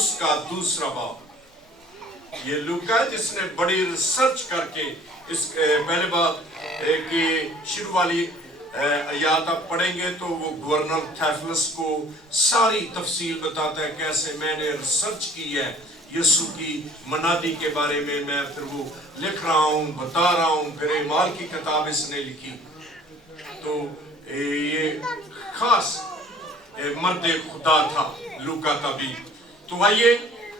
اس کا دوسرا باب۔ یہ لوکا ہے جس نے بڑی ریسرچ کر کے اس پہلے بات کی شروع والی آیات آپ پڑھیں گے تو وہ گورنر تھیفلس کو ساری تفصیل بتاتا ہے کیسے میں نے ریسرچ کی ہے یسوع کی منادی کے بارے میں پھر وہ لکھ رہا ہوں بتا رہا ہوں۔ پھر اعمال کی کتاب اس نے لکھی۔ تو یہ خاص مرد خدا تھا لوکا طبیب۔ تو آئیے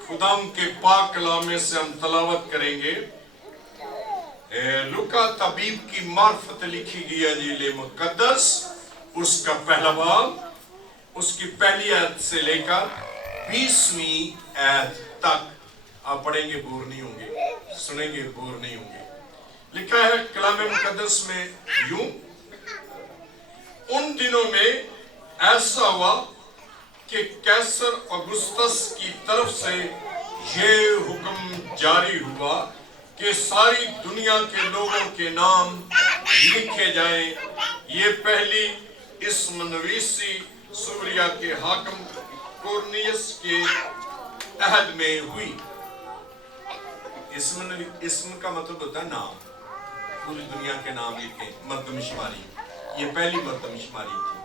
خدا کے پاک کلام میں سے ہم تلاوت کریں گے۔ لوکا طبیب کی معرفت لکھی گئی انجیل مقدس، اس کا پہلا باب، اس کی پہلی آیت سے لے کر 20ویں آیت تک آپ پڑھیں گے بور نہیں ہوں گے، سنیں گے بور نہیں ہوں گے۔ لکھا ہے کلام مقدس میں یوں: ان دنوں میں ایسا ہوا کہ قیصر اگسطس کی طرف سے یہ حکم جاری ہوا کہ ساری دنیا کے لوگوں کے نام لکھے جائیں۔ یہ پہلی اسم نویسی سوریہ کے حاکم کورنیس کے عہد میں ہوئی۔ اسم کا مطلب ہوتا ہے نام، پوری دنیا کے نام لکھیں، مردم شماری۔ یہ پہلی مردم شماری تھی۔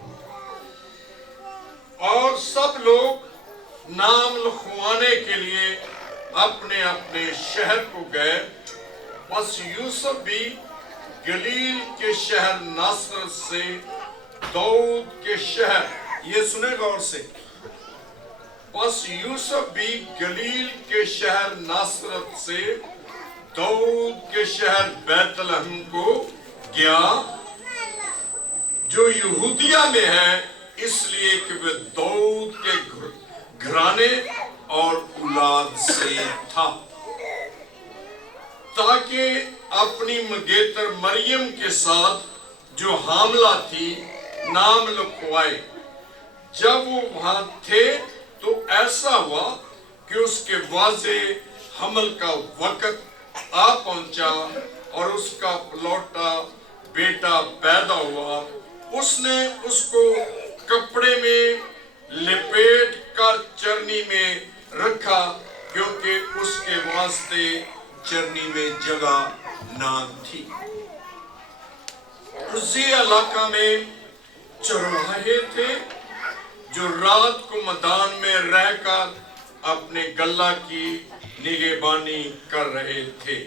اور سب لوگ نام لکھوانے کے لیے اپنے اپنے شہر کو گئے۔ بس یوسف بھی گلیل کے شہر ناصرت سے داؤد کے شہر، یہ سنیں غور سے، بس یوسف بھی گلیل کے شہر ناصرت سے داؤد کے شہر بیت لحم کو گیا جو یہودیہ میں ہے، اس لیے کہ وہ داؤد کے گھرانے اور اولاد سے تھا، تاکہ اپنی منگیتر مریم کے ساتھ جو حاملہ تھی نام لکھوائے۔ جب وہ وہاں تھے تو ایسا ہوا کہ اس کے واضح حمل کا وقت آ پہنچا اور اس کا لوٹا بیٹا پیدا ہوا۔ اس نے اس کو کپڑے میں لپیٹ کر چرنی میں رکھا، کیونکہ اس کے واسطے چرنی میں جگہ نہ تھی۔ اسی علاقہ میں چرواہے تھے جو رات کو میدان میں رہ کر اپنے گلہ کی نگہبانی کر رہے تھے،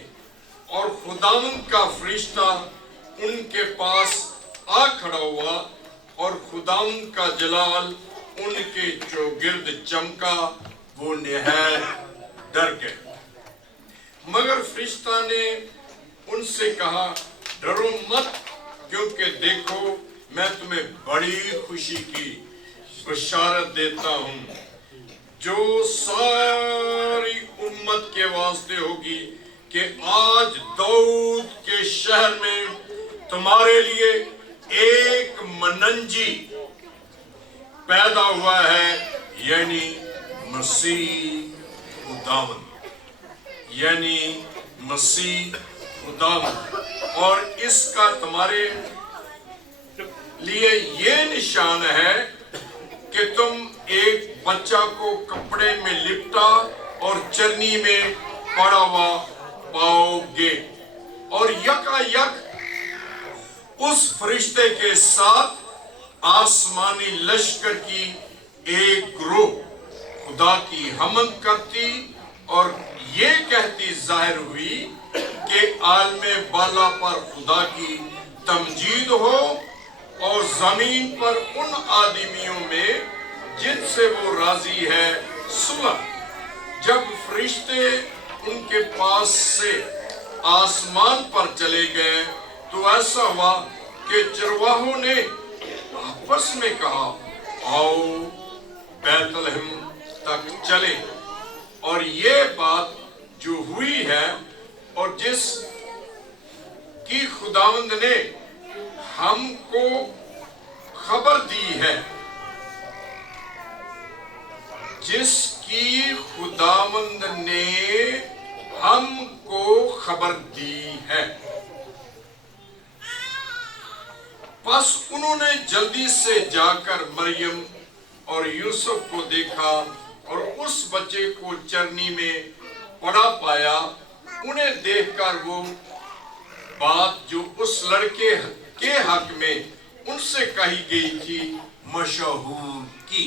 اور خداوند کا فرشتہ ان کے پاس آ کھڑا ہوا، اور خداوند کا جلال ان کے چوگرد چمکا، وہ نہایت ڈر گئے۔ مگر فرشتہ نے ان سے کہا، ڈرو مت، کیونکہ دیکھو میں تمہیں بڑی خوشی کی بشارت دیتا ہوں جو ساری امت کے واسطے ہوگی، کہ آج داؤد کے شہر میں تمہارے لیے ایک مننجی پیدا ہوا ہے، یعنی مسیح خداوند، یعنی مسیح خداوند۔ اور اس کا تمہارے لیے یہ نشان ہے کہ تم ایک بچہ کو کپڑے میں لپٹا اور چرنی میں پڑا ہوا پاؤ گے۔ اور یکا یک اس فرشتے کے ساتھ آسمانی لشکر کی ایک گروہ خدا کی حمد کرتی اور یہ کہتی ظاہر ہوئی کہ عالم بالا پر خدا کی تمجید ہو، اور زمین پر ان آدمیوں میں جن سے وہ راضی ہے صلح۔ جب فرشتے ان کے پاس سے آسمان پر چلے گئے تو ایسا ہوا کہ چرواہوں نے آپس میں کہا، آؤ بیت لحم تک چلے۔ اور یہ بات جو ہوئی ہے اور جس کی خداوند نے ہم کو خبر دی ہے، جس کی خداوند نے ہم کو خبر دی ہے۔ پس انہوں نے جلدی سے جا کر مریم اور یوسف کو دیکھا اور उस बच्चे को चरनी में पड़ा पाया, उन्हें देखकर वो बात जो उस लड़के के हक में उनसे कही गई थी मशहूर की।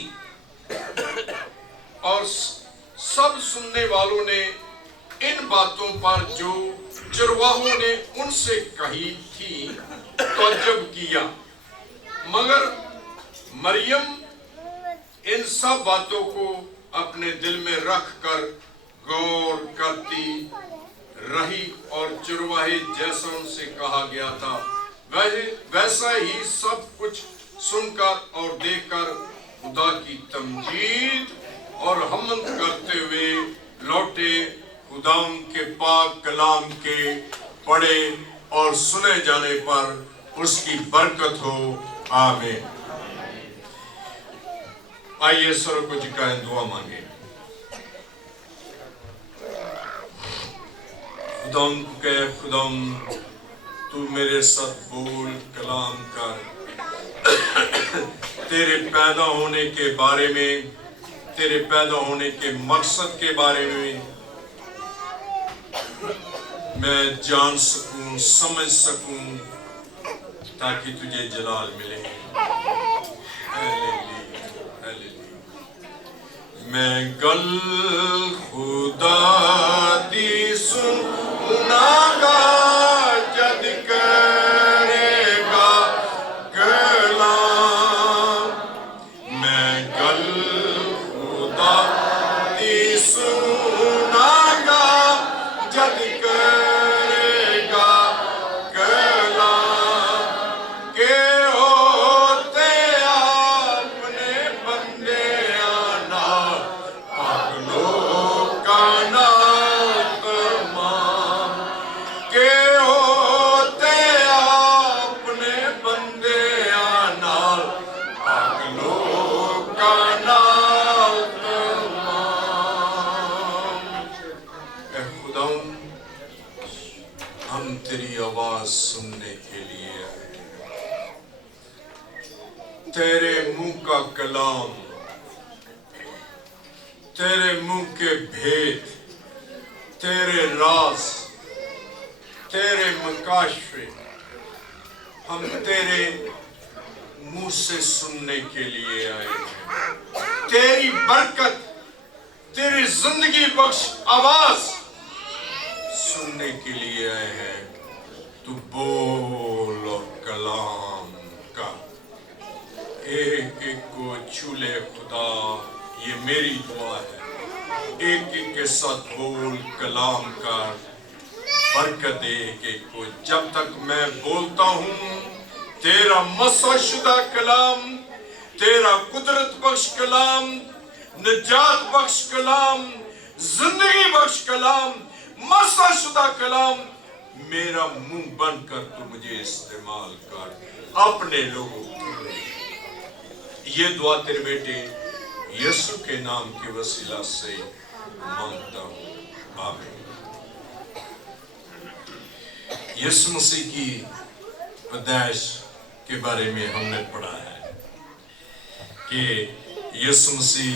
और सब सुनने वालों ने इन बातों पर जो चरवाहों ने उनसे कही थी तअज्जुब किया, मगर मरियम इन सब बातों को अपने दिल में रख कर गौर करती रही, और चरवाहे जैसा उनसे कहा गया था वैसा ही सब कुछ सुनकर और देखकर खुदा की तमजीद और हम्द करते हुए लौटे। खुदाम के पाक कलाम के पढ़े और सुने जाने पर उसकी बरकत हो, आमीन। आइए सर को झुकाएं, दुआ मांगे। खुदाम को कहे, खुदाम तू मेरे साथ बोल, कलाम कर। तेरे पैदा होने के बारे में, तेरे पैदा होने के मकसद के बारे में मैं जान सकूं, समझ सकूं, ताकि तुझे जलाल मिले। Hallelujah, hallelujah. मैं गल खुदा दी सुनागा जद करेगा कलाम। मैं गल खुदा दी सुनागा जद करेगा कलाम। के होते अपने बंदे आना पागलों का नाम तमाम। के होते अपने बंदे आना पागलों का नाम तमाम। ऐ खुदाम, हम तेरी आवाज सुनने के लिए आए। तेरे मुंह का कलाम, तेरे मुंह के भेद, तेरे राज, तेरे मकाशे हम तेरे मुंह से सुनने के लिए आए हैं। तेरी बरकत, तेरी जिंदगी बख्श आवाज सुनने के लिए आए हैं। तू बोल और कलाम का एक एक को छू ले खुदा, ये मेरी दुआ है। एक एक के साथ बोल, कलाम का बरकत दे एक एक को। जब तक मैं बोलता हूँ तेरा मसशुदा कलाम, तेरा कुदरत बख्श कलाम, निजात बख्श कलाम, जिंदगी बख्श कलाम, मसशुदा कलाम, मेरा मुंह बंद कर तू मुझे इस्तेमाल कर अपने लोगों के लिए। ये दुआ तेरे बेटे यीशु के नाम के वसीला से मांगता हूँ, आमीन। यीशु मसीह की पैदाइश के बारे में हमने पढ़ा है कि यीशु मसीह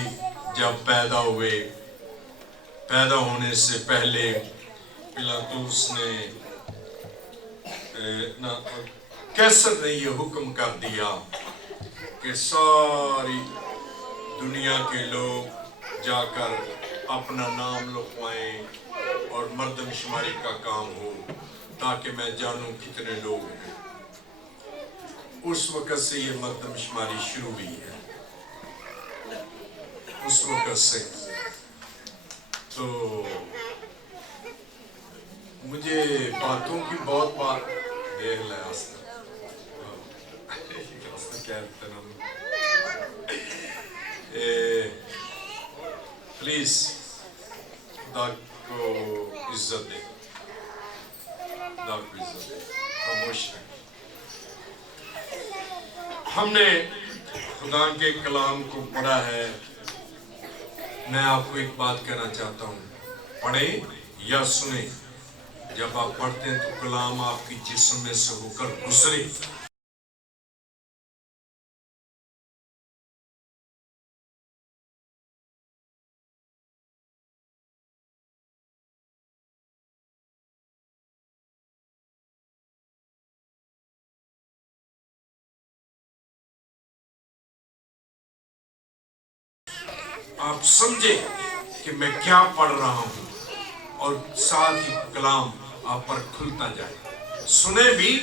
जब पैदा हुए, पैदा होने से पहले पिलातुस ने कैसर ने ये हुक्म कर दिया कि सारी दुनिया के लोग जाकर अपना नाम लिखवाएं और मर्दमशुमारी का काम हो, ताकि मैं जानूं कितने लोग हैं। उस वक्त से ये मर्दमशुमारी शुरू हुई है। उस वक्त से तो मुझे बातों की बहुत बात देर लगा प्लीज खुदा को इज्जत दे, खुदा को इज्जत दे, खामोश है। हमने खुदा के कलाम को पढ़ा है। मैं आपको एक बात कहना चाहता हूँ, पढ़े या सुने, जब आप पढ़ते हैं तो कलाम आपकी जिस्म में से होकर गुजरे। آپ سمجھیں کہ میں کیا پڑھ رہا ہوں، اور ساتھ ہی کلام آپ پر کھلتا جائے. سنیں بھی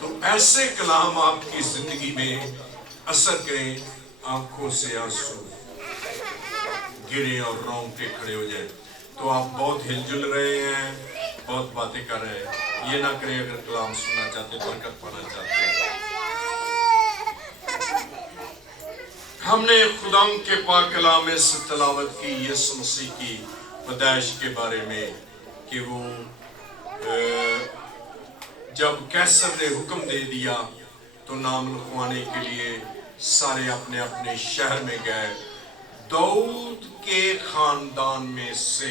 تو ایسے کلام آپ کی زندگی میں اثر کریں، آنکھوں سے آنسو گرے اور رونگٹے کھڑے ہو جائیں. تو آپ بہت ہل جل رہے ہیں، بہت باتیں کر رہے ہیں. یہ نہ کریں، اگر کلام سننا چاہتے، برکت پانا چاہتے ہیں. ہم نے خداوند کے پاک کلام سے تلاوت کی یسوع مسیح کی پیدائش کے بارے میں، کہ وہ جب کیسر نے حکم دے دیا تو نام لکھوانے کے لیے سارے اپنے اپنے شہر میں گئے. داؤد کے خاندان میں سے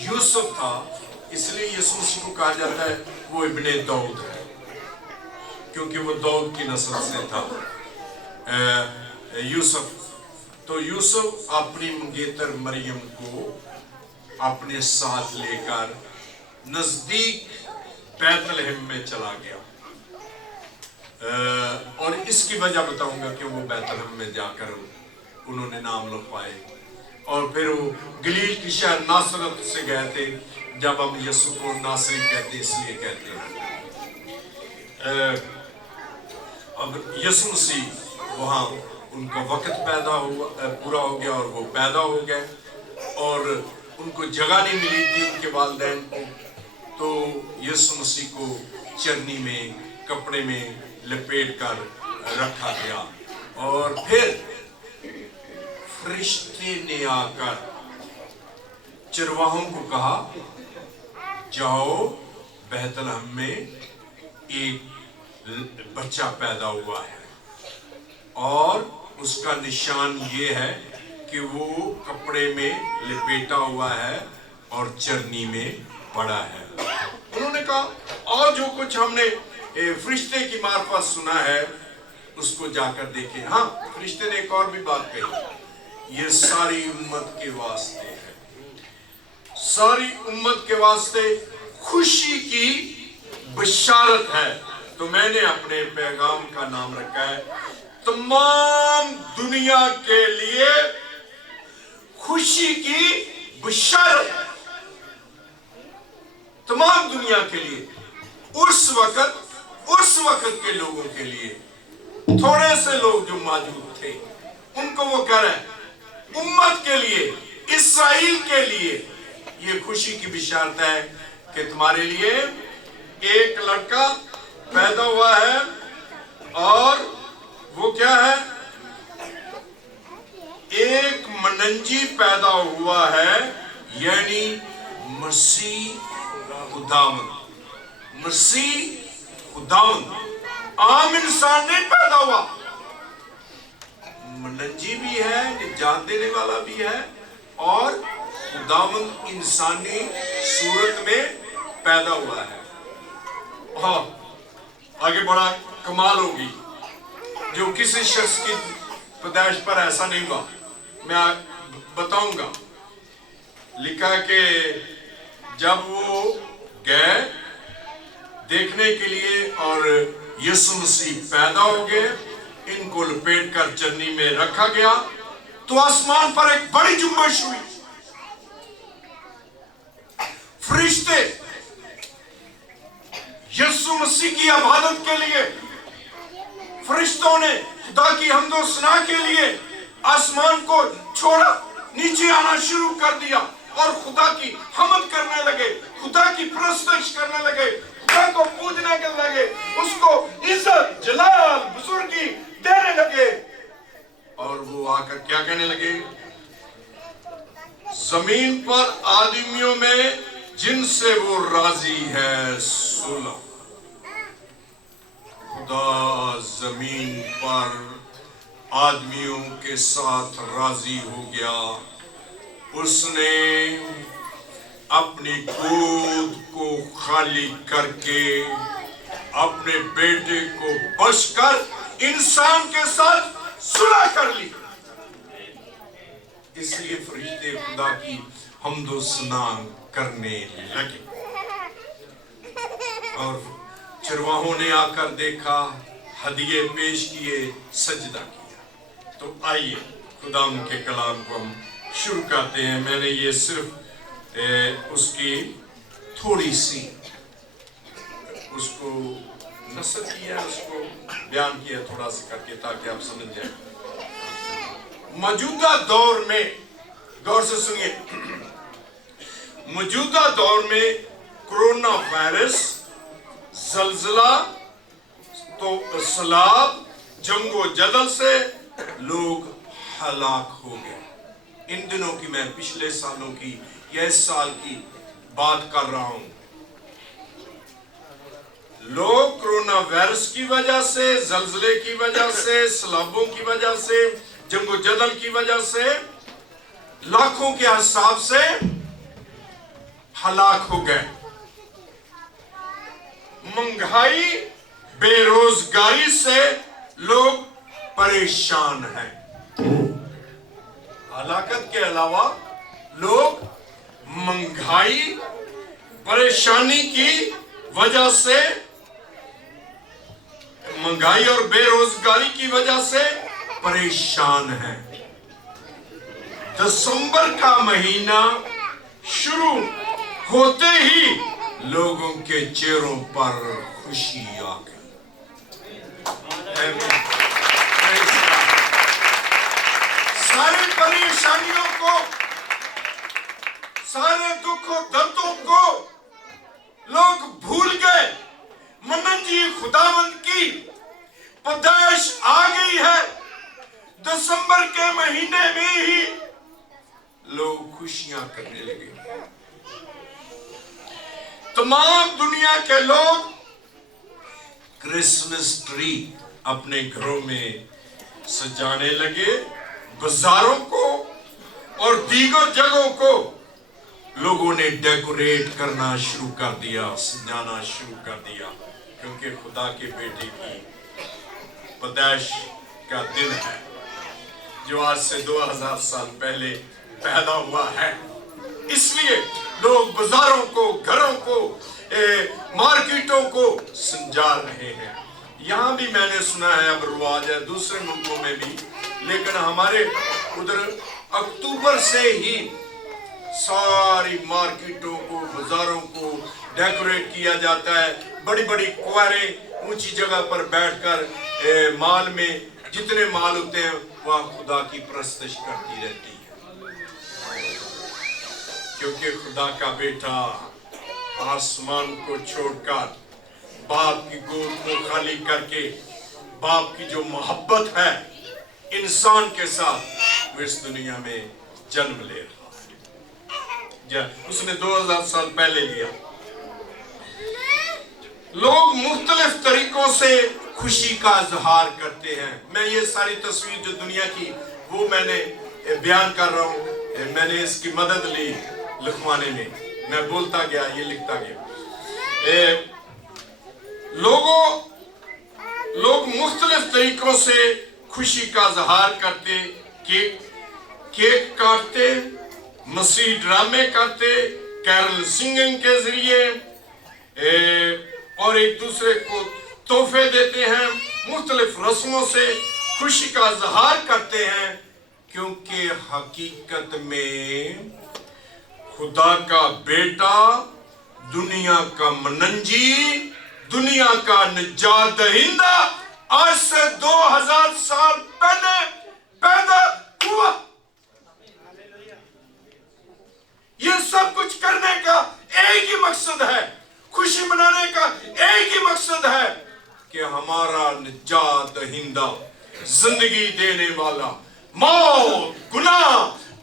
یوسف تھا، اس لیے یسوع مسیح کو کہا جاتا ہے وہ ابن داؤد ہے، کیونکہ وہ داؤد کی نسل سے تھا. یوسف تو یوسف اپنی منگیتر مریم کو اپنے ساتھ لے کر نزدیک بیت لحم میں چلا گیا. اور اس کی وجہ بتاؤں گا کہ وہ بیت لحم میں جا کر انہوں نے نام لکھوائے. اور پھر وہ گلیل کی شہر ناصرت سے گئے تھے. جب ہم یسوع کو ناصری کہتے اس لیے کہتے ہیں. اب یسوع مسیح وہاں ان کا وقت پورا ہو گیا اور وہ پیدا ہو گئے، اور ان کو جگہ نہیں ملی تھی ان کے والدین کو. تو یسوع مسیح کو چرنی میں کپڑے میں لپیٹ کر رکھا گیا. اور پھر فرشتے نے آ کر چرواہوں کو کہا جاؤ بیت لحم میں ایک بچہ پیدا ہوا ہے، اور اس کا نشان یہ ہے کہ وہ کپڑے میں لپیٹا ہوا ہے اور چرنی میں پڑا ہے. انہوں نے کہا اور جو کچھ ہم نے فرشتے کی معرفت سنا ہے اس کو جا کر دیکھیں. ہاں، فرشتے نے ایک اور بھی بات کہی، یہ ساری امت کے واسطے ہے، ساری امت کے واسطے خوشی کی بشارت ہے. تو میں نے اپنے پیغام کا نام رکھا ہے تمام دنیا کے لیے خوشی کی بشارت. تمام دنیا کے لیے، اس وقت کے لوگوں کے لیے، تھوڑے سے لوگ جو موجود تھے ان کو وہ کہہ رہے ہیں امت کے لیے، اسرائیل کے لیے یہ خوشی کی بشارت ہے کہ تمہارے لیے ایک لڑکا پیدا ہوا ہے، اور وہ کیا ہے؟ ایک مننجی پیدا ہوا ہے، یعنی مسیح خداوند. مسیح خداوند عام انسان نہیں پیدا ہوا، مننجی بھی ہے، جان دینے والا بھی ہے، اور خداوند انسانی صورت میں پیدا ہوا ہے. آگے بڑا کمال ہوگی جو کسی شخص کی پیدائش پر ایسا نہیں ہوا. میں بتاؤں گا. لکھا کہ جب وہ گئے دیکھنے کے لیے اور یسوع مسیح پیدا ہو گئے، ان کو لپیٹ کر چرنی میں رکھا گیا، تو آسمان پر ایک بڑی جنبش ہوئی. فرشتے یسوع مسیح کی عبادت کے لیے، فرشتوں نے خدا کی حمد و ثنا کے لیے آسمان کو چھوڑا، نیچے آنا شروع کر دیا اور خدا کی حمد کرنے لگے، خدا کی پرستش کرنے لگے، خدا کو پوجنے کے لگے، اس کو عزت جلال بزرگی دینے لگے. اور وہ آ کر کیا کہنے لگے؟ زمین پر آدمیوں میں جن سے وہ راضی ہے صلح. خدا زمین پر آدمیوں کے ساتھ راضی ہو گیا. اس نے اپنی گود کو خالی کر کے اپنے بیٹے کو بخش کر انسان کے ساتھ صلح کر لی. اس لیے فرشتے خدا کی حمد و ثنا کرنے لگے. اور چرواہوں نے آ کر دیکھا، ہدیے پیش کیے، سجدہ کیا. تو آئیے खुदाम के कलाम को हम शुरू करते हैं। मैंने ये सिर्फ उसकी थोड़ी सी उसको नस्ल किया, उसको बयान किया थोड़ा सा करके, ताकि आप समझ जाए। मौजूदा दौर में, गौर से सुनिए, मौजूदा दौर में कोरोना वायरस, जलजला, तो सैलाब, जंगो जदल से लोग हलाक हो गए। इन दिनों की, मैं पिछले सालों की या इस साल की बात कर रहा हूं। लोग कोरोना वायरस की वजह से, जलजले की वजह से, सैलाबों की वजह से, जंगो जदल की वजह से लाखों के हिसाब से हलाक हो गए। महंगाई, बेरोजगारी से लोग परेशान हैं। हलाकत के अलावा लोग महंगाई, परेशानी की वजह से, महंगाई और बेरोजगारी की वजह से परेशान हैं। दिसंबर का महीना शुरू होते ही लोगों के चेहरों पर खुशी आ गई। सारी परेशानियों को, सारे दुखों दर्दों को लोग भूल गए। मनंजी खुदावंद की पैदाइश आ गई है। दिसंबर के महीने में ही लोग खुशियां करने लगे। तमाम दुनिया के लोग क्रिसमस ट्री अपने घरों में सजाने लगे। बाजारों को और दीगर जगहों को लोगों ने डेकोरेट करना शुरू कर दिया, सजाना शुरू कर दिया, क्योंकि खुदा के बेटे की पैदाइश का दिन है, जो आज से 2000 साल पहले पैदा हुआ है। इसलिए लोग बाजारों को, घरों को, मार्केटों को सजा रहे हैं। यहाँ भी मैंने सुना है, अब रिवाज है दूसरे मुल्कों में भी, लेकिन हमारे उधर अक्टूबर से ही सारी मार्केटों को, बाजारों को डेकोरेट किया जाता है। बड़ी बड़ी कुआरें ऊंची जगह पर बैठकर माल में जितने माल होते हैं वहां खुदा की परस्तिश करती रहती है, क्योंकि खुदा का बेटा आसमान को छोड़कर, बाप की गोद को खाली करके, बाप की जो मोहब्बत है इंसान के साथ, वो इस दुनिया में जन्म ले रहा है। उसने 2000 साल पहले लिया। लोग मुख्तलिफ तरीकों से खुशी का इजहार करते हैं। मैं ये सारी तस्वीर जो दुनिया की, वो मैंने बयान कर रहा हूँ। मैंने इसकी मदद ली लिखवाने में, मैं बोलता गया, ये लिखता गया। लोग मुख्तलिफ तरीकों से खुशी का इजहार करते, केक काटते, मसीह ड्रामे करते, कैरल सिंगिंग के जरिए, और एक दूसरे को तोहफे देते हैं, मुख्तलिफ रस्मों से खुशी का इजहार करते हैं, क्योंकि हकीकत में खुदा का बेटा, दुनिया का मनंजी, दुनिया का निजात दहिंदा आज से 2000 साल पहले पैदा हुआ। ये सब कुछ करने का एक ही मकसद है, खुशी मनाने का एक ही मकसद है कि हमारा निजात दहिंदा, जिंदगी देने वाला, मौत, गुनाह,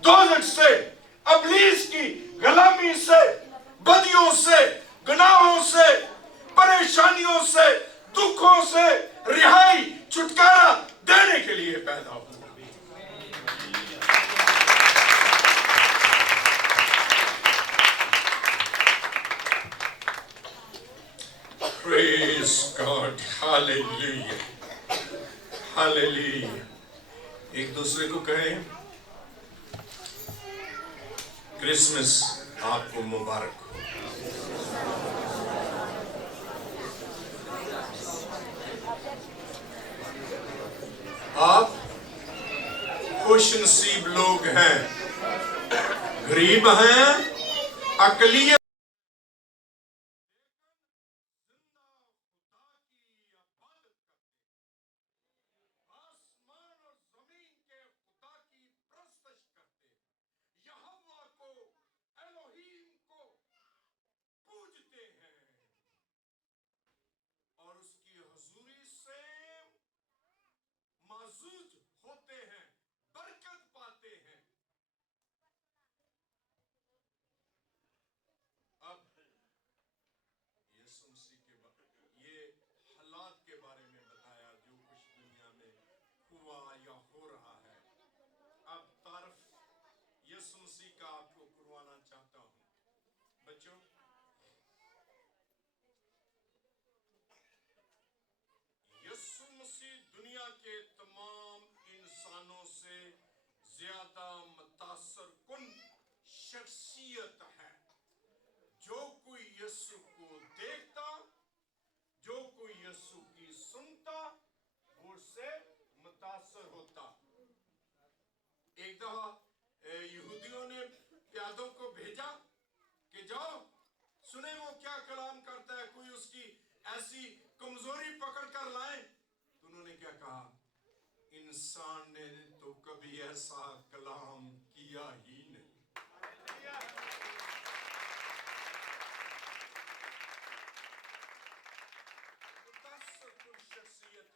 दोज़ख से, इब्लीस की गुलामी से, बदियों से, गुनाहों से, परेशानियों से, दुखों से रिहाई, छुटकारा देने के लिए पैदा हुआ। Praise God, hallelujah, hallelujah। एक दूसरे को कहें क्रिसमस आपको मुबारक हो। आप खुश नसीब लोग हैं, गरीब हैं, अकलियत होते हैं, बरकत पाते हैं। अब यीशु मसीह के ये हालात के बारे में बताया जो कुछ दुनिया में हुआ या हो रहा है। अब तारफ यीशु मसीह का आपको करवाना चाहता हूं। बच्चों, यीशु मसीह दुनिया के तमाम इंसानों से ज्यादा मुतासर कुन शख्सियत है। जो कोई यीशु को देखता, जो कोई यीशु की सुनता, वो उससे मुतासर होता। एक दफा यहूदियों ने प्यादों को भेजा कि जाओ सुने वो क्या कलाम करता है, कोई उसकी ऐसी कमजोरी पकड़ कर लाए। तो उन्होंने क्या कहा, इंसान ने तो कभी ऐसा कलाम किया ही नहीं। शख्सियत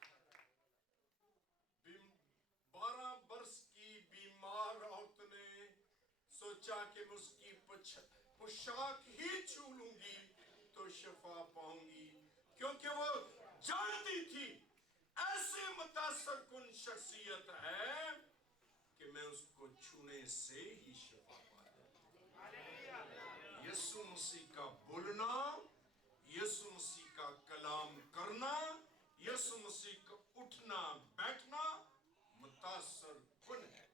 12 वर्ष की बीमार औरत ने सोचा कि मैं उसकी पोशाक ही छू लूंगी तो शिफा पाऊंगी, क्योंकि वो जानती थी ऐसे मुतासर कुन शख्सियत है कि मैं उसको छूने से ही शिफा पाऊंगी। यीशु मसीह का बोलना, यीशु मसीह का कलाम करना, यीशु मसीह का उठना बैठना मुतासर कुन है।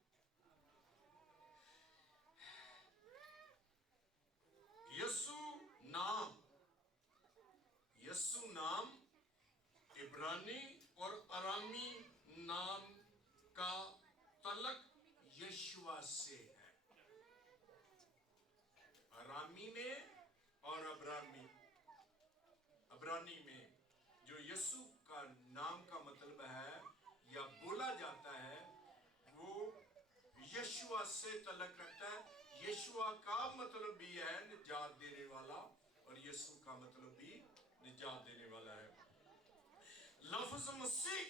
यीशु नाम इब्रानी और अरामी नाम का तलक यशुआ से है। अरामी में और अब्रानी में जो यीशु का नाम का मतलब है या बोला जाता है, वो यशुआ से तलक रखता है। यशुआ का मतलब भी है निजात देने वाला, और यीशु का मतलब भी निजात देने वाला है। लफ्ज मसीह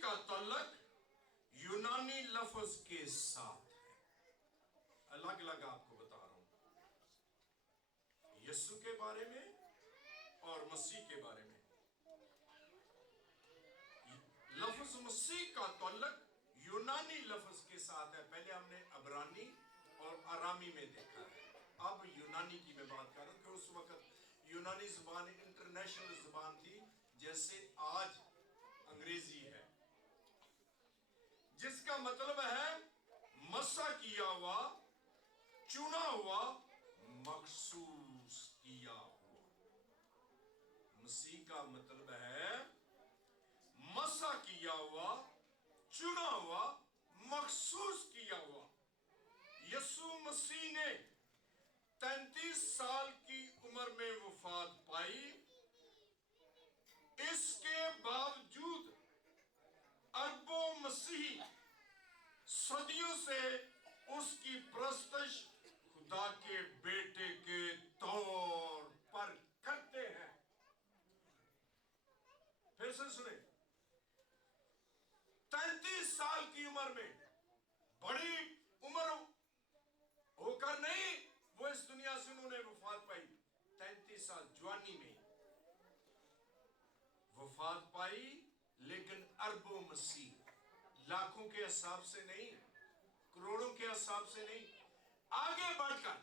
का तल्लक यूनानी लफ्ज के साथ है। अलग अलग आपको बता रहा हूं, यीशु के बारे में और मसीह के बारे में। लफ्ज मसीह का तल्लक यूनानी लफ्ज के साथ है। पहले हमने अब्रानी और अरामी में देखा है, अब यूनानी की मैं बात कर रहा हूं कि उस वक्त यूनानी जुबान इंटरनेशनल जुबान थी, जैसे आज अंग्रेजी है, जिसका मतलब है मसा किया हुआ, चुना हुआ, मखसूस किया हुआ। मसीह का मतलब है मसा किया हुआ, चुना हुआ, मखसूस किया हुआ। यीशु मसीह ने 33 साल की उम्र में वफात पाई। इसके बावजूद अरबों मसीही सदियों से उसकी प्रस्तश खुदा के बेटे के तौर पर करते हैं। फिर से सुने, 33 साल की उम्र में, बड़ी उम्र होकर नहीं वो इस दुनिया से उन्होंने वफात पाई, 33 साल जवानी में वफात पाई। लेकिन अरबों मसीह, लाखों के हिसाब से नहीं, करोड़ों के हिसाब से नहीं, आगे बढ़कर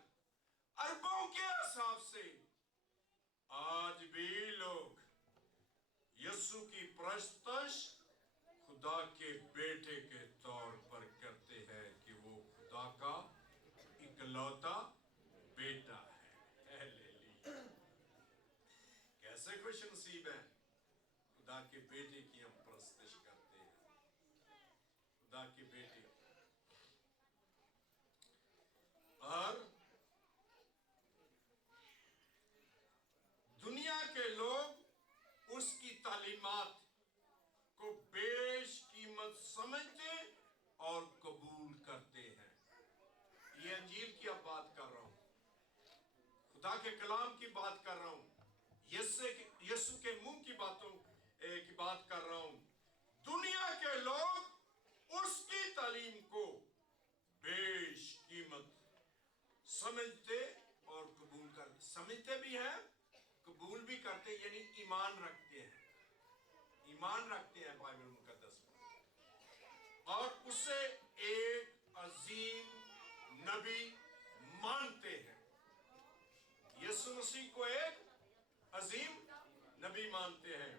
अरबों के हिसाब से आज भी लोग यीशु की प्रस्तश खुदा के बेटे के तौर पर करते हैं कि वो खुदा का इकलौता बेटा है। हालेलुया। कैसे खुश नसीब है, खुदा के बेटे की हम प्रस्तश करते हैं। खुदा के बेटे। और दुनिया के लोग उसकी तालीमात को बेशकीमत समझते और कबूल करते हैं। ये अंजील की अब बात कर रहा हूं, खुदा के कलाम की बात कर रहा हूं, यीशु के मुंह की बातों की बात कर रहा हूं। दुनिया के लोग उसकी तालीम को बेशकीमत समझते और कबूल करते, समझते भी हैं, कबूल भी करते, यानी ईमान रखते हैं, ईमान रखते हैं बाइबल मुकद्दस में, और उसे एक अजीम नबी मानते हैं। यीशु मसीह को एक अजीम नबी मानते हैं।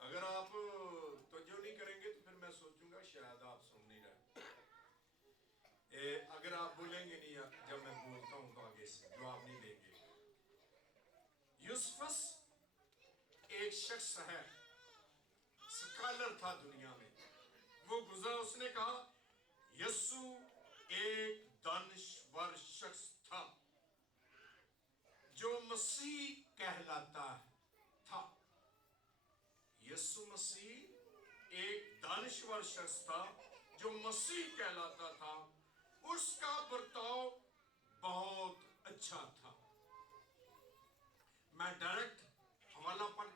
अगर आप तवज्जो नहीं करेंगे तो फिर मैं सोचूंगा शायद आप सुन नहीं रहे। अगर आप बोलेंगे नहीं, जब मैं बोलता हूं तो आगे से जवाब नहीं देंगे। यूसुफस एक शख्स है, स्कॉलर था दुनिया में, वो गुजरा, उसने कहा यीशु एक दानिशवर शख्स था जो मसीह कहलाता था। यीशु मसीह एक दानिशवर शख्स था जो मसीह कहलाता था। उसका बर्ताव बहुत अच्छा था। मैं डायरेक्ट हवाला पर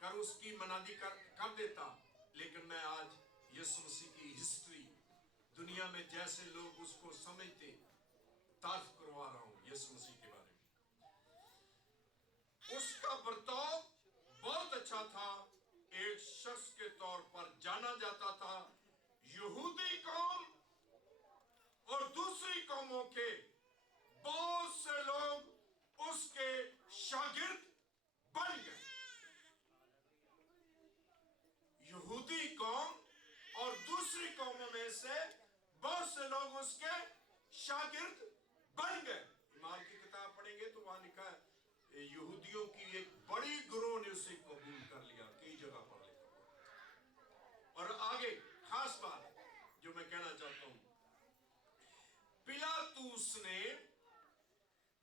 कर उसकी मनादी कर देता, लेकिन मैं आज यीशु मसीह की हिस्ट्री, दुनिया में जैसे लोग उसको समझते, तारीफ करवा रहा हूं यीशु मसीह के बारे में। उसका बर्ताव बहुत अच्छा था। एक शख्स के तौर पर जाना जाता था। यहूदी कौम और दूसरी कौमों के बहुत से लोग उसके शागिर्द बन गए। यहूदी कौम और दूसरी कौमों में से बहुत से लोग उसके शागिर्द बन गए। ईमान की किताब पढ़ेंगे तो वहां लिखा है यहूदियों की एक बड़ी गिरोह ने उसे कबूल कर लिया, कई जगह पर लिखा। और आगे खास बात जो मैं कहना चाहता हूं, पिलातुस ने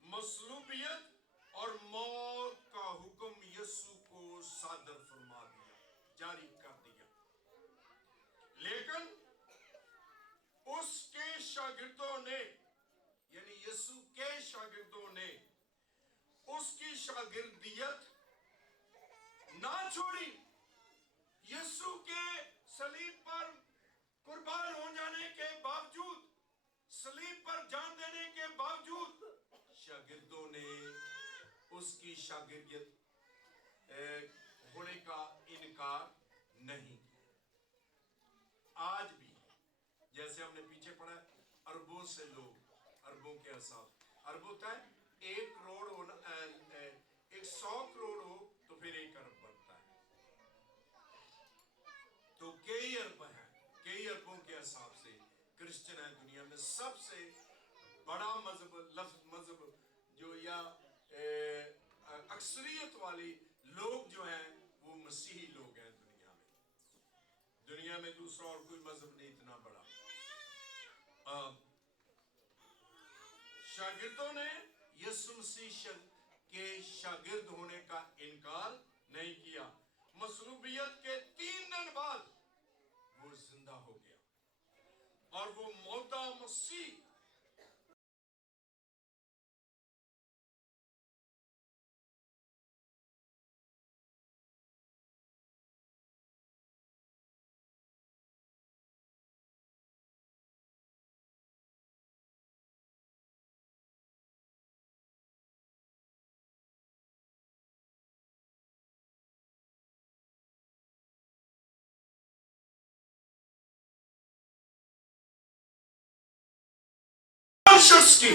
मसलूबियत और मौत का हुक्म यीशु को सादर फरमा दिया, जारी कर दिया। लेकिन उसके शागिर्दों ने, यानी यीशु के शागिर्दों ने उसकी शागिर्दियत ना छोड़ी। यीशु के सलीब पर कुर्बान हो जाने के बावजूद, सलीब पर जान देने के बावजूद, शागिर्दों ने उसकी शागिर्दियत होने का इनकार नहीं किया। आज भी जैसे हमने पीछे पढ़ा, अरबों से लोग, अरबों के हिसाब, अरब होता है 1 करोड़ होना, 100 करोड़ हो तो फिर 1 अरब बनता है। तो कई अरब हैं, कई अरबों के हिसाब से क्रिश्चियन है दुनिया में। सबसे बड़ा मजहब जो या अक्सरियत वाले लोग जो हैं वो मसीही लोग हैं दुनिया में। दुनिया में दूसरा और कोई मजहब नहीं इतना बड़ा। शागिर्दों ने यीशु मसीह के शागिर्द होने का इनकार नहीं किया। मसलूबियत के 3 दिन बाद वो जिंदा हो गया और वो मौदा मसीह शख्स की,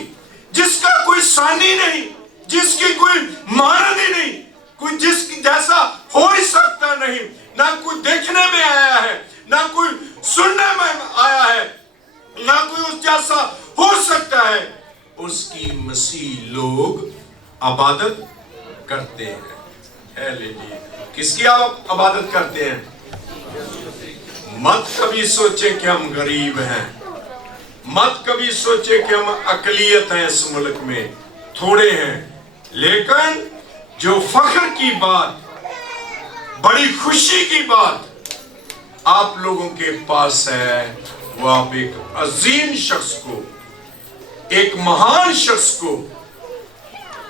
जिसका कोई सानी नहीं, जिसकी कोई मानद ही नहीं, कोई जिसकी जैसा हो ही सकता नहीं, ना कोई देखने में आया है, ना कोई सुनने में आया है, ना कोई उस जैसा हो सकता है, उसकी मसीह लोग इबादत करते हैं। हालेलुया। किसकी आप इबादत करते हैं? मत कभी सोचे कि हम गरीब हैं, मत कभी सोचे कि हम अकलियत हैं, इस मुल्क में थोड़े हैं, लेकिन जो फख्र की बात, बड़ी खुशी की बात आप लोगों के पास है, वो आप एक अजीम शख्स को, एक महान शख्स को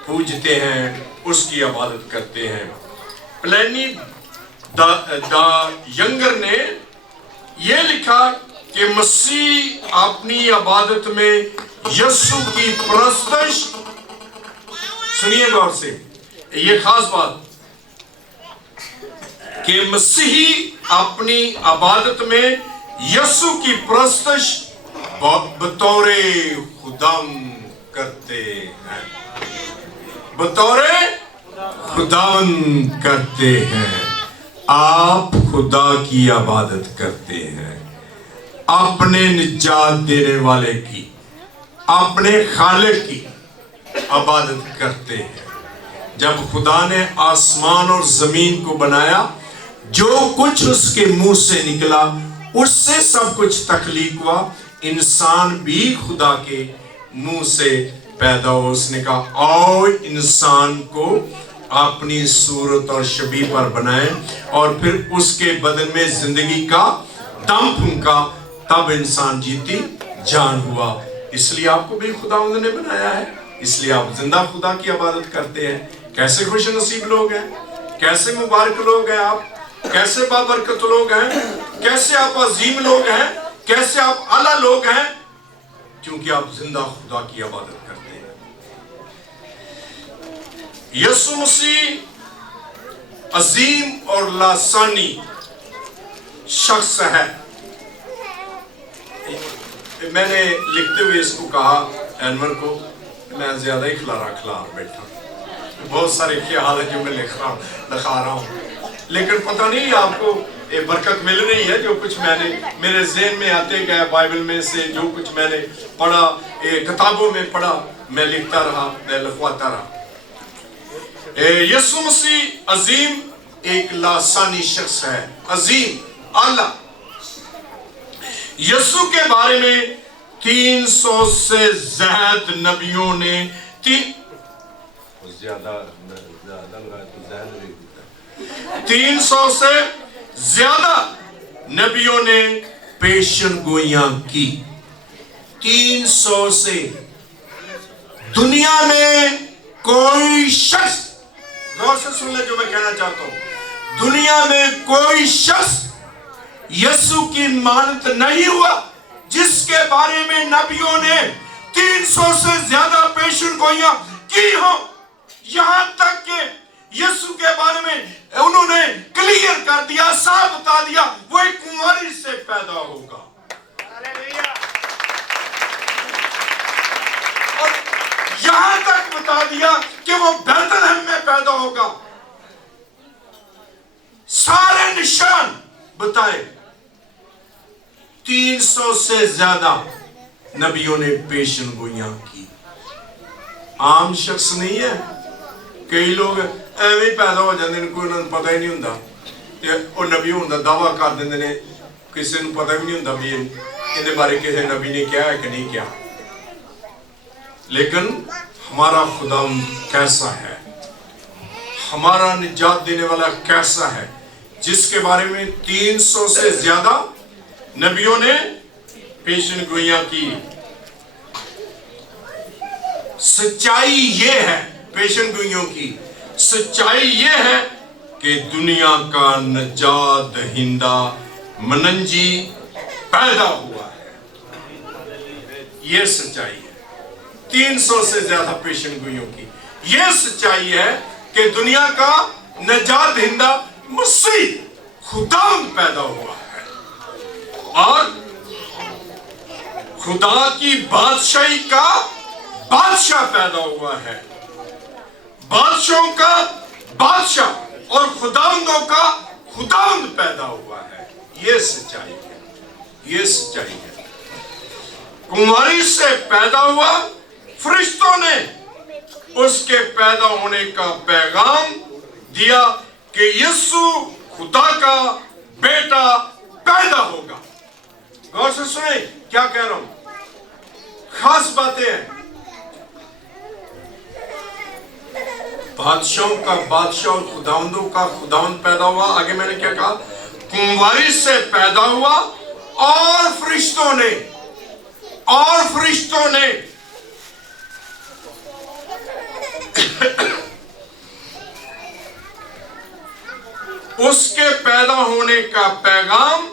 पूजते हैं, उसकी इबादत करते हैं। प्लेनी द यंगर ने यह लिखा कि मसीह अपनी इबादत में यीशु की परस्तिश, सुनिए गौर से, ये खास बात कि मसीही अपनी इबादत में यीशु की परस्तिश बतौरे खुदाम करते हैं, बतौरे खुदावन करते हैं। आप खुदा की इबादत करते हैं, अपने निजात देने वाले की, अपने खालिक की इबादत करते हैं। जब खुदा ने आसमान और जमीन को बनाया, जो कुछ उसके मुंह से निकला उससे सब कुछ तख्लीक हुआ। इंसान भी खुदा के मुंह से पैदा हो। उसने कहा आओ इंसान को अपनी सूरत और शबीह पर बनाए, और फिर उसके बदन में जिंदगी का दम फूंका, तब इंसान जीती जान हुआ। इसलिए आपको भी खुदावंद ने बनाया है, इसलिए आप जिंदा खुदा की इबादत करते हैं। कैसे खुश नसीब लोग हैं, कैसे मुबारक लोग हैं आप, कैसे बाबरकत लोग हैं, कैसे आप अजीम लोग हैं, कैसे आप आला लोग हैं, क्योंकि आप जिंदा खुदा की इबादत करते हैं। यीशु मसीह अजीम और लासानी शख्स है। मैंने लिखते हुए इसको कहा एनवर को, मैं ज्यादा ही खिला बैठा, बहुत सारे ख्याल है जो मैं लिखा रहा हूँ, लेकिन पता नहीं आपको ये बरकत मिल रही है। जो कुछ मैंने मेरे ज़हन में आते गया बाइबल में से, जो कुछ मैंने पढ़ा, किताबों में पढ़ा, मैं लिखता रहा, मैं लिखवाता रहा। यीशु मसीह अजीम एक लासानी शख्स है, अजीम आला। यीशु के बारे में 300 से ज्यादा नबियों ने 300 से ज्यादा नबियों ने पेशन गोइयां की। 300 से। दुनिया में कोई शख्स, गौर से सुन ले जो मैं कहना चाहता हूं, दुनिया में कोई शख्स यीशु की मानत नहीं हुआ जिसके बारे में नबियों ने 300 से ज्यादा पेशन गोइयां की हो। यहां तक कि यीशु के बारे में उन्होंने क्लियर कर दिया, साफ बता दिया, वो एक कुंवारी से पैदा होगा। और यहां तक बता दिया कि वो बेथलेहम में पैदा होगा। सारे निशान बताए। 300 से ज्यादा नबियों ने पेशन गोइयां की। आम शख्स नहीं है। कई लोग ਐਵੇਂ ਪੈਦਾ ਹੋ ਜਾਂਦੇ ਨੇ, ਕੋਈ ਉਹਨਾਂ ਨੂੰ ਪਤਾ ਹੀ ਨਹੀਂ ਹੁੰਦਾ, ਤੇ ਉਹ ਨਬੀ ਹੋਣ ਦਾ ਦਾਵਾ ਕਰ ਦਿੰਦੇ ਨੇ, ਕਿਸੇ ਨੂੰ ਪਤਾ ਵੀ ਨਹੀਂ ਹੁੰਦਾ ਵੀ ਇਹਦੇ ਬਾਰੇ ਕਿਸੇ ਨਬੀ ਨੇ ਕਿਹਾ ਹੈ कि नहीं किया। लेकिन हमारा खुदा कैसा है, हमारा निजात देने वाला कैसा है, जिसके बारे में 300 से ज्यादा नबियों ने पेशन गोइयां की। सच्चाई ये है, पेशन गोइयों की सच्चाई ये है कि दुनिया का नजात दहिंदा मनंजी पैदा हुआ है। ये सच्चाई है। 300 से ज्यादा पेशन गोइयों की ये सच्चाई है कि दुनिया का नजात दहिंदा मसीह खुदा पैदा हुआ है, और खुदा की बादशाही का बादशाह पैदा हुआ है। बादशाहों का बादशाह और खुदावंदों का खुदावंद पैदा हुआ है। ये सच्चाई है, ये सच्चाई है। कुंवारी से पैदा हुआ, फरिश्तों ने उसके पैदा होने का पैगाम दिया कि यीशु खुदा का बेटा पैदा होगा। गौर से सुने क्या कह रहा हूं, खास बातें हैं। बादशाहों का बादशाह और खुदावंदों का खुदावंद पैदा हुआ। आगे मैंने क्या कहा, कुंवारी से पैदा हुआ और फरिश्तों ने उसके पैदा होने का पैगाम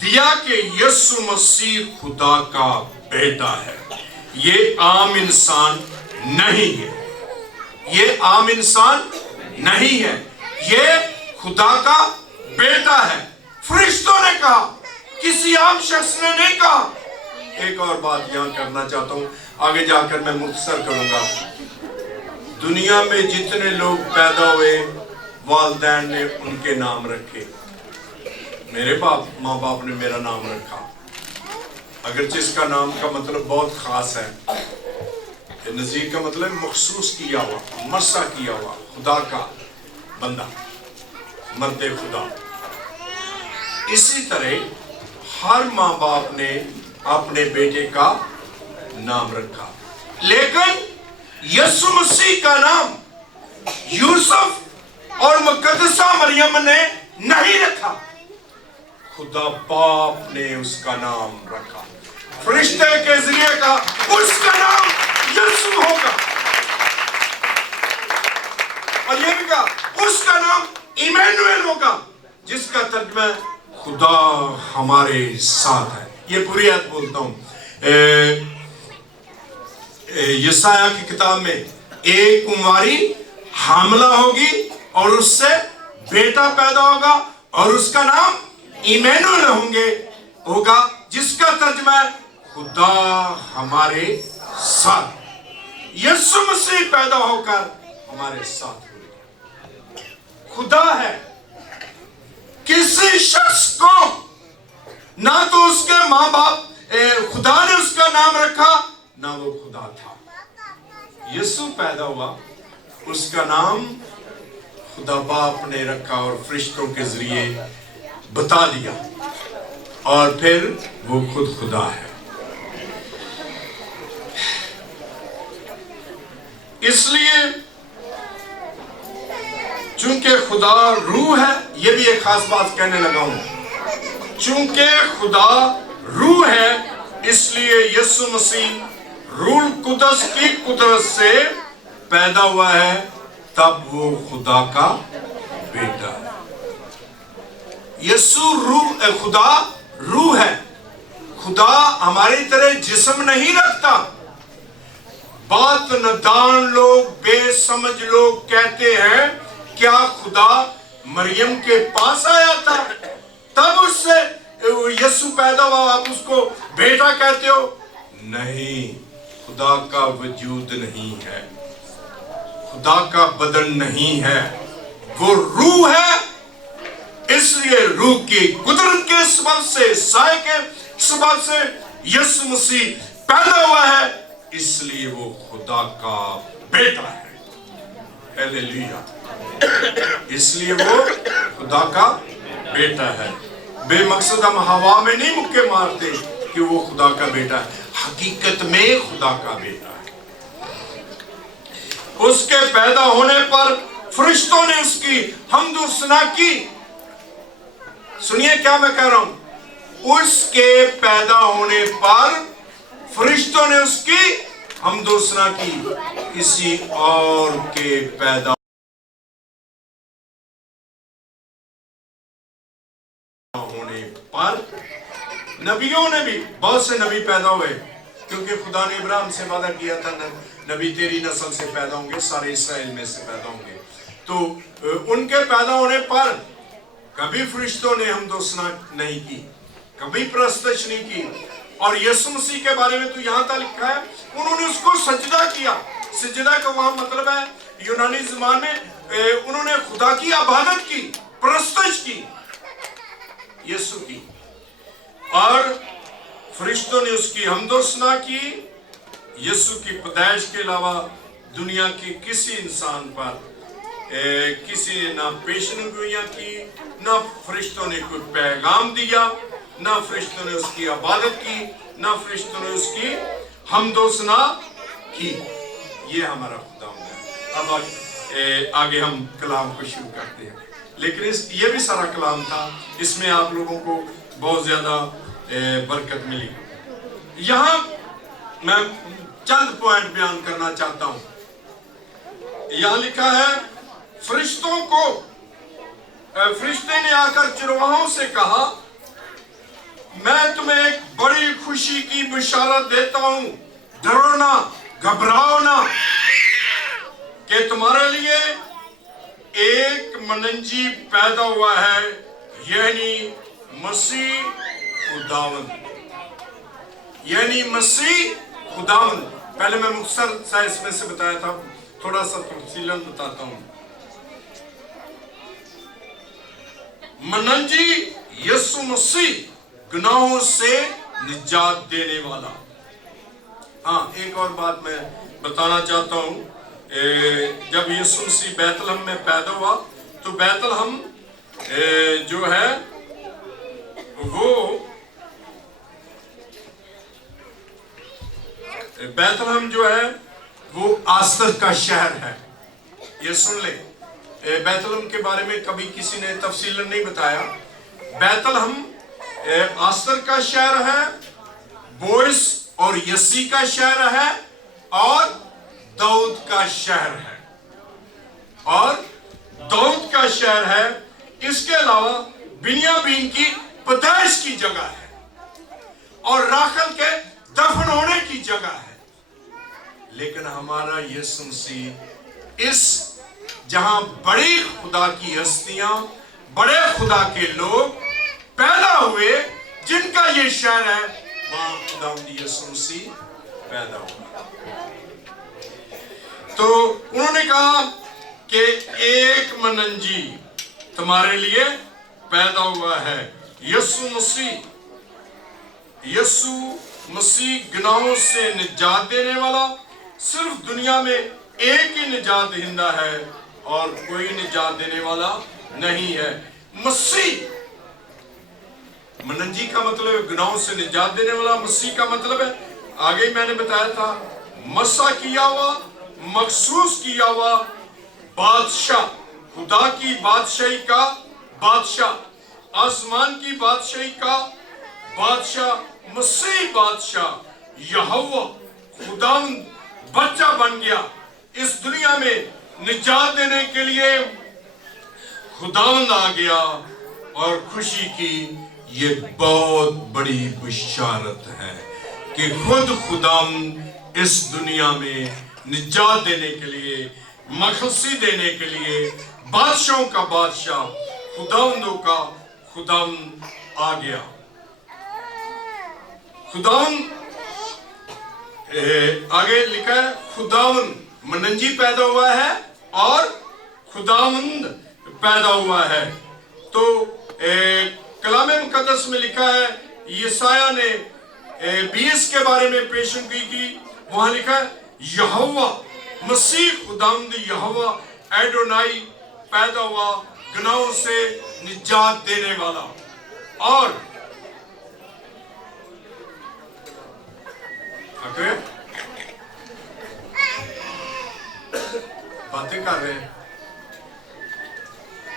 दिया कि यीशु मसीह खुदा का बेटा है। ये आम इंसान नहीं है, ये आम इंसान नहीं है, ये खुदा का बेटा है। फरिश्तों ने कहा, किसी आम शख्स ने नहीं कहा। एक और बात यहां करना चाहता हूं, आगे जाकर मैं मुख्तसर करूंगा। दुनिया में जितने लोग पैदा हुए वालिदैन ने उनके नाम रखे। मेरे माँ बाप ने मेरा नाम रखा, अगरचे इसका नाम का मतलब बहुत खास है। नज़ीर का मतलब मखसूस किया हुआ, मर्सा किया हुआ, खुदा का बंदा, मर्दे खुदा। इसी तरह हर माँ बाप ने अपने बेटे का नाम रखा, लेकिन यीशु मसीह का नाम यूसुफ और मुकद्दसा मरियम ने नहीं रखा, खुदा बाप ने उसका नाम रखा। फरिश्ते के जरिए का उसका नाम यीशु होगा, और ये भी कहा उसका नाम इमैनुएल होगा, जिसका तर्जुमा खुदा हमारे साथ है। ये पूरी आयत बोलता हूं, यशायाह की किताब में, एक कुंवारी हामला होगी और उससे बेटा पैदा होगा और उसका नाम इमैनुएल होगा, जिसका तर्जुमा है खुदा हमारे साथ। यीशु मसीह पैदा होकर हमारे साथ हुए, खुदा है। किसी शख्स को ना तो उसके माँ बाप खुदा ने उसका नाम रखा, ना वो खुदा था। यीशु पैदा हुआ, उसका नाम खुदा बाप ने रखा और फरिश्तों के जरिए बता दिया, और फिर वो खुद खुदा है। इसलिए चूंकि खुदा रूह है, ये भी एक खास बात कहने लगा हूं, चूंकि खुदा रूह है, इसलिए यीशु मसीह रूह कुदस की कुदरत से पैदा हुआ है, तब वो खुदा का बेटा है। यीशु रूह, खुदा रूह है। खुदा हमारी तरह जिस्म नहीं रखता। बात नदान लोग, बेसमझ लोग कहते हैं, क्या खुदा मरियम के पास आया था तब उससे यीशु पैदा हुआ, आप उसको बेटा कहते हो? नहीं, खुदा का वजूद नहीं है, खुदा का बदन नहीं है, वो रूह है। इसलिए रूह की कुदरत के सबब से, साए के सबब से यीशु मसीह पैदा हुआ है, इसलिए वो खुदा का बेटा है। हालेलुया। इसलिए वो खुदा का बेटा है। बेमकसद हम हवा में नहीं मुक्के मारते कि वो खुदा का बेटा है, हकीकत में खुदा का बेटा है। उसके पैदा होने पर फरिश्तों ने उसकी हमद सना की। सुनिए क्या मैं कह रहा हूं, उसके पैदा होने पर फरिश्तों ने उसकी हमद सना की, किसी और के पैदा होने पर नबियों ने भी, बहुत से नबी पैदा हुए, क्योंकि खुदा ने इब्राहिम से वादा किया था, नबी तेरी नस्ल से पैदा होंगे, सारे इसराइल में से पैदा होंगे। तो उनके पैदा होने पर कभी फरिश्तों ने हमद सना नहीं की, कभी प्रस्तश नहीं की। और यीशु मसीह के बारे में तो यहां तक लिखा है, उन्होंने उसको सजदा किया। सजदा का वहां मतलब है यूनानी ज़बान में, उन्होंने खुदा की इबादत की, प्रस्तश की, यीशु की। और फरिश्तों ने उसकी हमद सना की। यीशु की पैदाइश के अलावा दुनिया के किसी इंसान पर किसी ने ना पेशनगोइयां की, ना फरिश्तों ने कोई पैगाम दिया, ना फरिश्तों ने उसकी इबादत की, ना फरिश्तों ने उसकी हमदोसना की। ये हमारा खुदा है। अब आगे हम कलाम को शुरू करते हैं, लेकिन ये भी सारा कलाम था, इसमें आप लोगों को बहुत ज़्यादा बरकत मिली। यहाँ मैं चंद पॉइंट बयान करना चाहता हूँ। यहाँ लिखा है, फरिश्तों को फरिश्ते ने आकर चरवाहों से कहा, मैं तुम्हें एक बड़ी खुशी की बशारत देता हूं, डरो ना, घबराओ ना, कि तुम्हारे लिए एक मनंजी पैदा हुआ है, यानी मसीह खुदावंद, यानी मसीह खुदावंद। पहले मैं मुख्तसर सा इसमें से बताया था, थोड़ा सा तफसीलन बताता हूं। मनंजी यीशु मसीह, गुनाहों से निजात देने वाला। हाँ, एक और बात मैं बताना चाहता हूं, जब यीशु मसीह बैतलहम में पैदा हुआ, तो बैतलहम जो है वो बैतलहम जो है वो आस्तर का शहर है। ये सुन ले, बैतलहम के बारे में कभी किसी ने तफसीलन नहीं बताया। बैतलहम आस्तर का शहर है, बोइस और यसी का शहर है, और दाऊद का शहर है, और दाऊद का शहर है। इसके अलावा बिन्यामीन की पैदाइश की जगह है, और राखल के दफन होने की जगह है। लेकिन हमारा यीशु मसीह इस जहां बड़ी खुदा की हस्तियां, बड़े खुदा के लोग पैदा हुए, जिनका ये शहर है, वहां खुदावंद यीशु मसीह पैदा हुआ। तो उन्होंने कहा कि एक मनंजी तुम्हारे लिए पैदा हुआ है, यीशु मसीह। यीशु मसीह गुनाहों से निजात देने वाला। सिर्फ दुनिया में एक ही निजात दहिंदा है, और कोई निजात देने वाला नहीं है, मसीह। मनंजी का मतलब है गुनाहों से निजात देने वाला। मसीह का मतलब है, आगे मैंने बताया था, मसा किया हुआ, मखसूस किया हुआ बादशाह, खुदा की बादशाही का बादशाह, आसमान की बादशाही का बादशाह, मसीह बादशाह यहोवा खुदावंद बच्चा बन गया। इस दुनिया में निजात देने के लिए खुदावंद आ गया, और खुशी की ये बहुत बड़ी बशारत है कि खुद खुदावंद इस दुनिया में निजात देने के लिए, मखसी देने के लिए, बादशाहों का बादशाह, खुदावंदों का खुदावंद आ गया। खुदावंद आगे लिखा है, खुदावंद मनंजी पैदा हुआ है और खुदावंद पैदा हुआ है। तो कलाम मुकद्दस में लिखा है, यसाया ने 20 के बारे में पेशेंगी की, वहां लिखा है, यहोवा मसीह खुदावंद यहोवा एडोनाई पैदा हुआ, गुनाहों से निजात देने वाला। और बातें कर रहे हैं,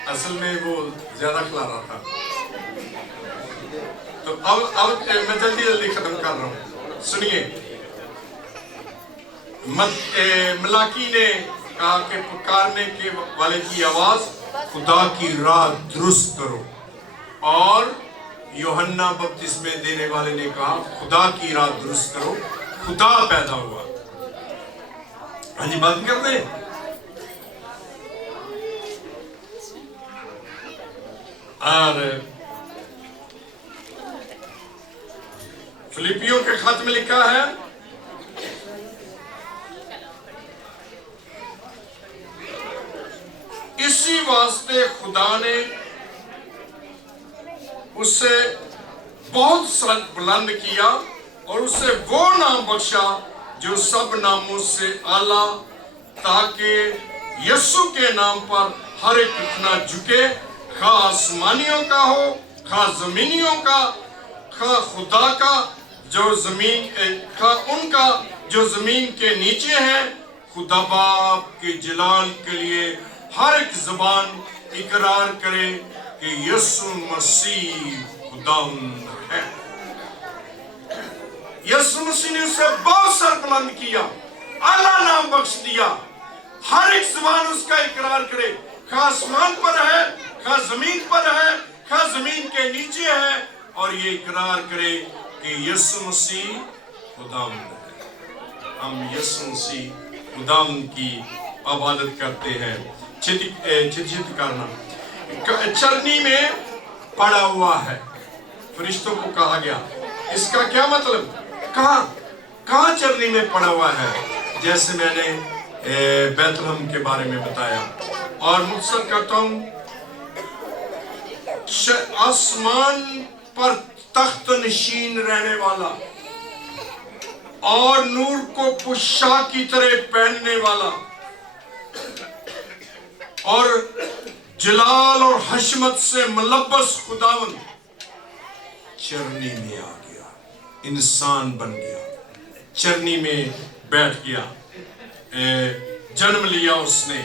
असल में वो ज्यादा खिला रहा था। तो अब मैं जल्दी जल्दी खत्म कर रहा हूं, सुनिए। मलाकी ने कहा कि पुकारने के वाले की आवाज, खुदा की राह दुरुस्त करो। और यूहन्ना बपतिस्मे देने वाले ने कहा, खुदा की राह दुरुस्त करो, खुदा पैदा हुआ। हाँ जी, बात करते हैं। और फिलिपियों के खत में लिखा है, इसी वास्ते खुदा ने उससे बहुत सर बुलंद किया और उसे वो नाम बख्शा जो सब नामों से आला, ताकि यीशु के नाम पर हर एक घुटना झुके, खा आसमानियों का हो, खा जमीनियों का, खा खुदा का जो जमीन, खा उनका जो जमीन के नीचे है। खुदा बाप के जलाल के लिए हर एक जबान इकरार करे कि यीशु मसीह खुदावंद है। यीशु मसीह ने उसे बहुत सर बुलंद किया, अल्लाह नाम बख्श दिया। हर एक जुबान उसका इकरार करे, खा आसमान पर है, खा जमीन पर है, खा जमीन के नीचे है, और ये इकरार करे कि यीशु मसीह खुदावंद है। हम यीशु मसीह खुदावंद की इबादत करते हैं। चित करना चरनी में पड़ा हुआ है, फरिश्तों को कहा गया। इसका क्या मतलब? कहाँ चरनी में पड़ा हुआ है? जैसे मैंने बैतलहम के बारे में बताया, और मुख्तसर करता हूं, आसमान पर तख्त नशीन रहने वाला और नूर को पोशाक की तरह पहनने वाला और जलाल और हशमत से मुलब्बस खुदावंद चरनी में आ गया, इंसान बन गया, चरनी में बैठ गया, जन्म लिया उसने।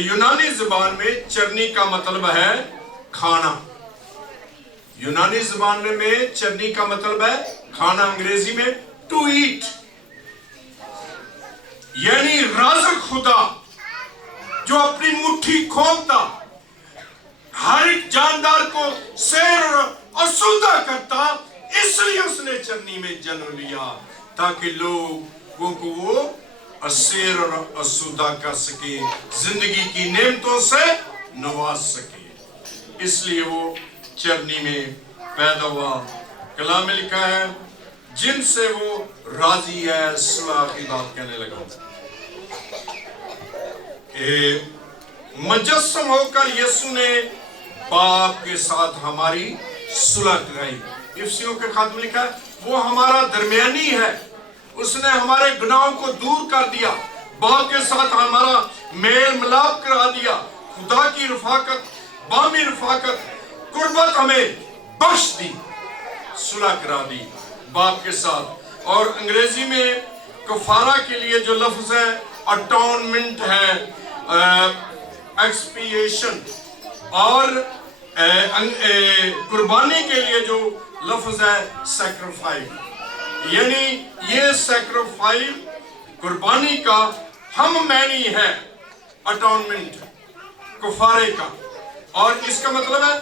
यूनानी जुबान में चरनी का मतलब है खाना। यूनानी जुबान में चरनी का मतलब है खाना, अंग्रेजी में टू ईट, यानी राज़िक खुदा जो अपनी मुट्ठी खोलता, हर एक जानदार को सैर और आसूदा करता, इसलिए उसने चरनी में जन्म लिया ताकि लोगों को वो असैर और आसूदा कर सके, जिंदगी की नेमतों से नवाज सके। इसलिए वो चरनी में पैदा हुआ। कलाम में लिखा है जिनसे वो राजी है, सुलह की बात कहने लगा। मुजस्सम होकर यीशु ने बाप के साथ हमारी सुलह कराई। इफ्सियों के खात में लिखा है वो हमारा दरमियानी है, उसने हमारे गुनाहों को दूर कर दिया, बाप के साथ हमारा मेल मिलाप करा दिया, खुदा की रफाकत, बामी रफाकत, कुर्बत हमें बख्श दी, सुलह करा दी बाप के साथ। और अंग्रेजी में कफारा के लिए जो लफ्ज है अटोनमेंट है, एक्सपिएशन, और कुर्बानी के लिए जो लफ्ज है सैक्रिफाइस, यानी ये सैक्रिफाइस कुर्बानी का हम मैनी है, अटोनमेंट कफारे का। और इसका मतलब है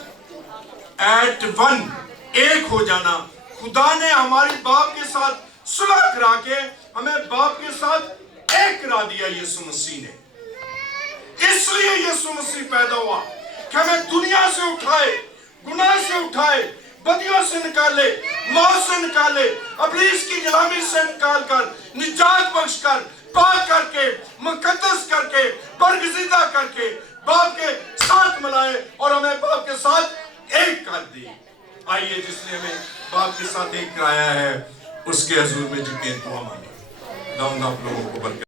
एट वन, एक हो जाना। खुदा ने हमारी बाप के साथ सुलह करा के हमें बाप के साथ एक करा दिया यीशु मसीह ने। इसलिए यीशु मसीह पैदा हुआ कि हमें दुनिया से उठाए, गुनाह से उठाए, बदियों से निकाले, मौत से निकाले, इब्लीस की गुलामी से निकाल कर, निजात बख्श कर, पाक करके, मुकद्दस करके, बरगज़ीदा करके बाप के साथ मिलाए और हमें बाप के साथ एक कर दी। आइए जिसने हमें बाप के साथ एक कराया है उसके हुजूर में झुके दुआ मांगे। खुदा आप लोगों को बरकत